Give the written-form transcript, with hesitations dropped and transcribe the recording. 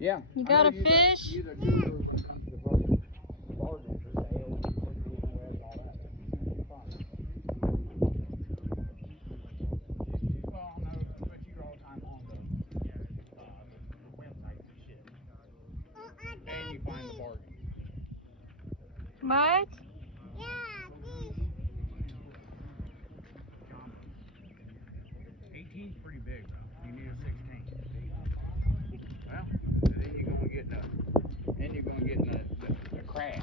Yeah. You got a fish? You either do those when it comes to the bargain for sale, and all that. Fine. Well, no, but you're all the time on the website and shit. And you find the bargain. What? Yeah, 18's pretty big, though. You need a 16. Well, then you're gonna get the crab.